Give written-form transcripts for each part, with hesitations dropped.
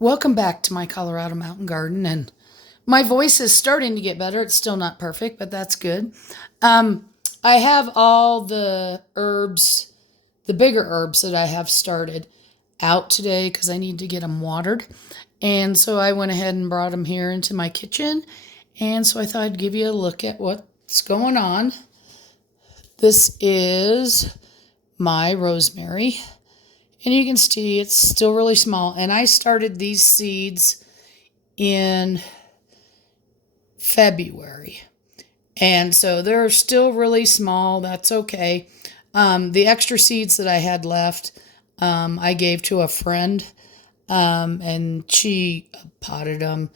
Welcome back to my Colorado Mountain Garden, and my voice is starting to get better. It's still not perfect, but that's good. Um, I have all the herbs, the bigger herbs that I have started out today because I need to get them watered. And so I went ahead and brought them here into my kitchen. And so I thought I'd give you a look at what's going on. This is my rosemary. And you can see it's still really small. And I started these seeds in February. And so they're still really small. That's okay. The extra seeds that I had left, I gave to a friend, and she potted them.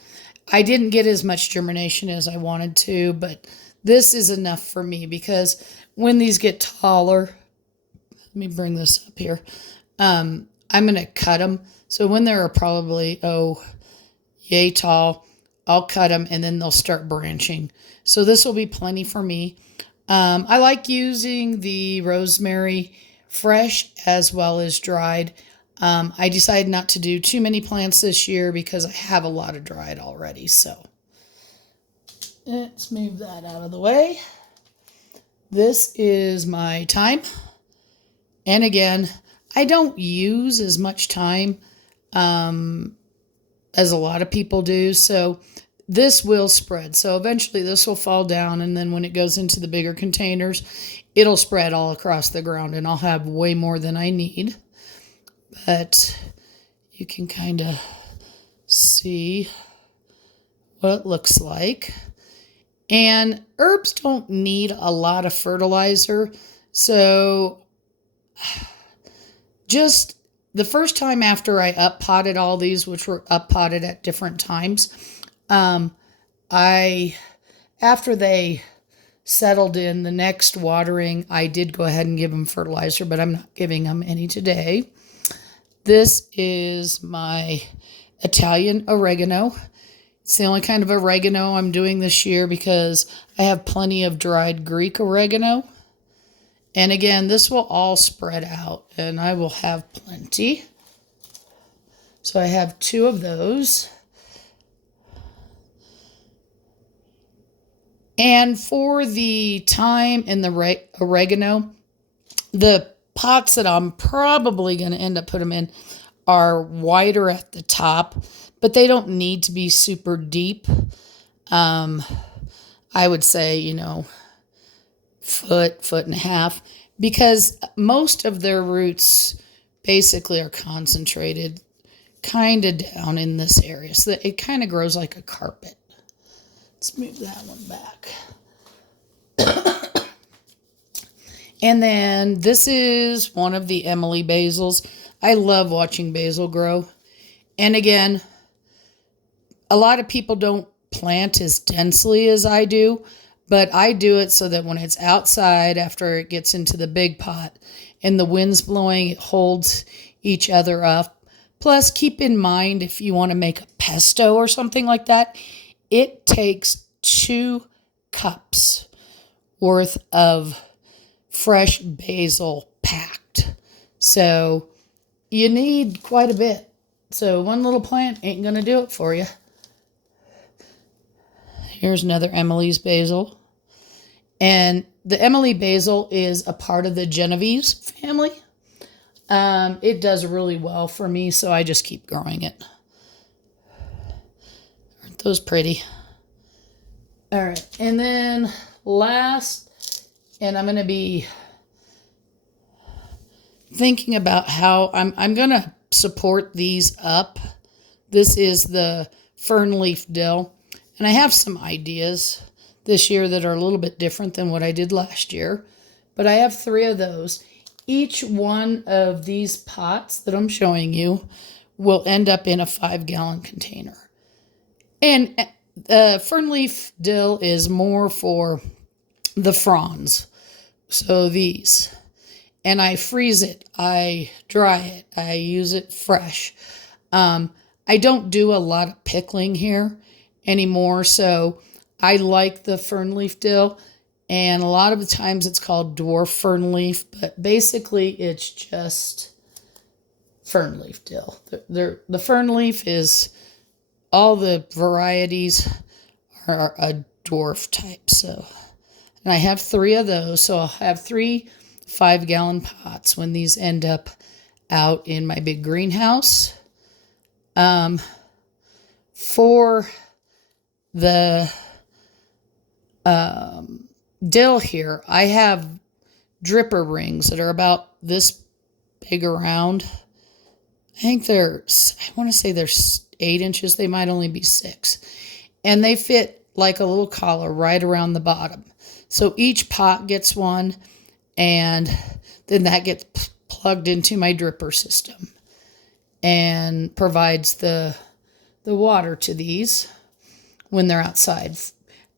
I didn't get as much germination as I wanted to, but this is enough for me because when these get taller, let me bring this up here. I'm going to cut them. So when they're probably, yay tall, I'll cut them and then they'll start branching. So this will be plenty for me. I like using the rosemary fresh as well as dried. I decided not to do too many plants this year because I have a lot of dried already. So let's move that out of the way. This is my thyme. And again, I don't use as much thyme as a lot of people do. So this will spread. So eventually this will fall down. And then when it goes into the bigger containers, it'll spread all across the ground and I'll have way more than I need. But you can kind of see what it looks like. And herbs don't need a lot of fertilizer. So just the first time after I up potted all these, which were up potted at different times, after they settled in the next watering, I did go ahead and give them fertilizer, but I'm not giving them any today. This is my Italian oregano. It's the only kind of oregano I'm doing this year because I have plenty of dried Greek oregano. And again, this will all spread out and I will have plenty. So I have 2 of those. And for the thyme and the oregano, the pots that I'm probably going to end up putting them in are wider at the top, but they don't need to be super deep. I would say, foot and a half, because most of their roots basically are concentrated kind of down in this area. So that it kind of grows like a carpet. Let's move that one back. And then this is one of the Emily basils. I love watching basil grow. And again, a lot of people don't plant as densely as I do, but I do it so that when it's outside, after it gets into the big pot and the wind's blowing, it holds each other up. Plus, keep in mind, if you want to make a pesto or something like that, it takes 2 cups worth of fresh basil packed. So you need quite a bit. So one little plant ain't going to do it for you. Here's another Emily's basil. And the Emily basil is a part of the Genovese family. It does really well for me, so I just keep growing it. Aren't those pretty? All right, and then last, and I'm going to be thinking about how I'm going to support these up. This is the fern leaf dill, and I have some ideas this year that are a little bit different than what I did last year, but I have 3 of those. Each one of these pots that I'm showing you will end up in a 5-gallon container. And fern leaf dill is more for the fronds. So these. And I freeze it. I dry it. I use it fresh. I don't do a lot of pickling here anymore. So I like the fern leaf dill. And a lot of the times it's called dwarf fern leaf. But basically it's just fern leaf dill. The fern leaf is, all the varieties are a dwarf type. So, and I have 3 of those. So I'll have 3 5-gallon pots when these end up out in my big greenhouse. For the dill here, I have dripper rings that are about this big around. I want to say they're 8 inches. They might only be 6. And they fit like a little collar right around the bottom. So each pot gets one, and then that gets plugged into my dripper system and provides the water to these when they're outside.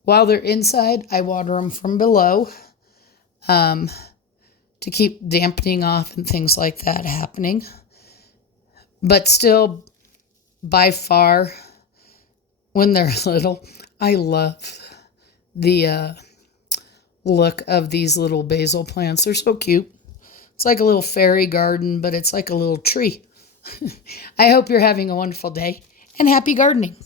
While they're inside, I water them from below to keep dampening off and things like that happening. But still, by far, when they're little, I love the look of these little basil plants. They're so cute. It's like a little fairy garden, but it's like a little tree. I hope you're having a wonderful day and happy gardening.